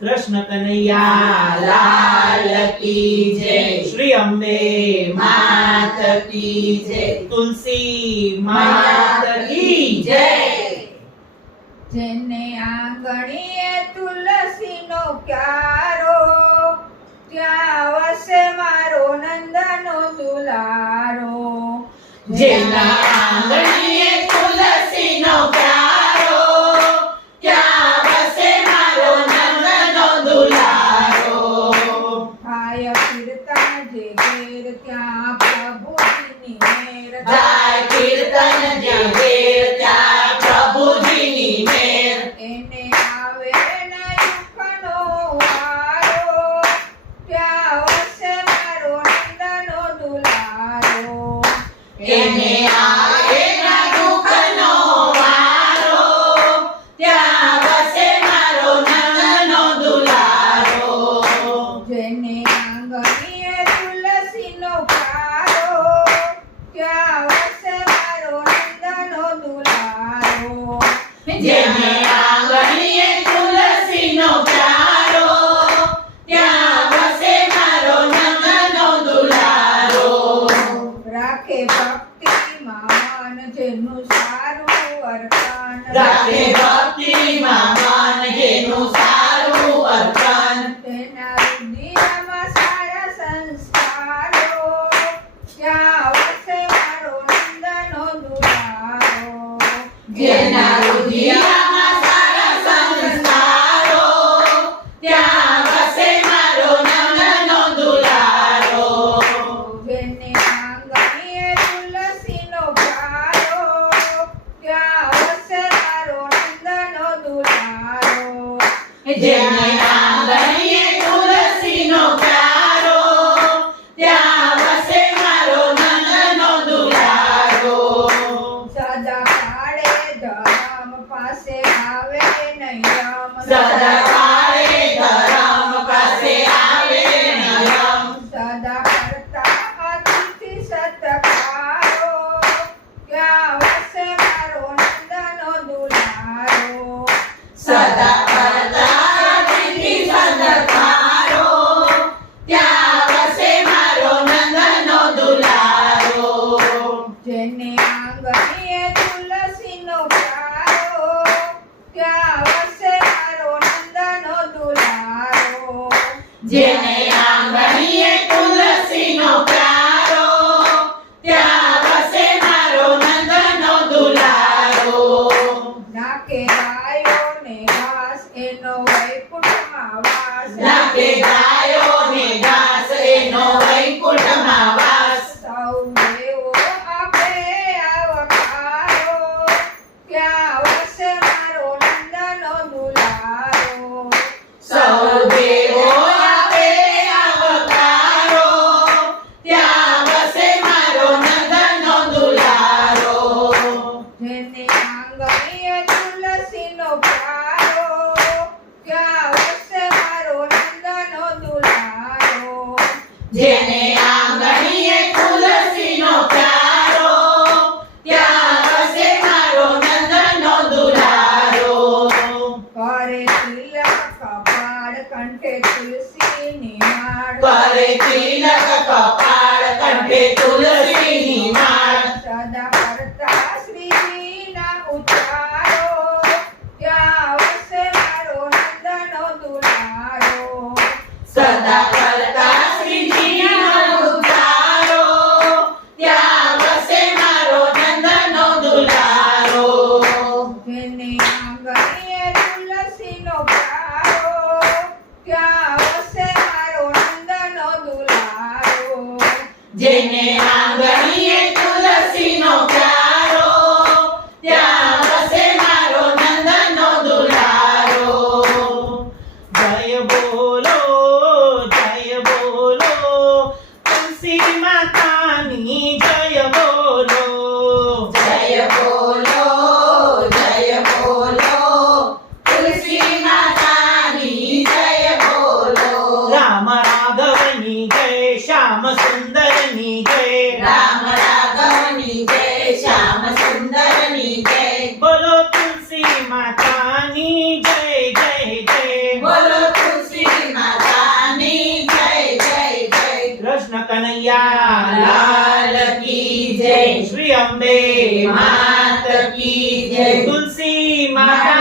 કૃષ્ણ કનૈયા લાલ કી જય શ્રી અંબે માત કી જય તુલસી માત કી જય જેને આંગણીએ તુલસીનો ક્યારો ત્યાં વસે મારો નંદનો તુલારો. જેના આંગણે જાય કીર્તન જ્યાં ત્યાં પ્રભુજીની મેર. એને આવે નયખનો વારો ત્યાં વસે મારો નંદનો દુલારો. એને જેને આંગણીએ તુલસીનો પ્યારો ત્યાં વસે મારો નંદનો દુલારો રાખે ભક્તિ માન જેનું સારું અર્પણ. રાખે ભક્તિ માન જેનું સારું અર્પણ. તેના Yeah. День તુલસીની માળ. કરે તિલક કપાળ કંઠે તુલસીની માળ. સદા જેને આંગણીએ તુલસીનો પ્યારો ત્યાં વસે મારો નંદનો દુલારો જય બોલો કૃષ્ણ કનૈયા લાલ જય. શ્રી અંબે માત કી જય. તુલસી માતા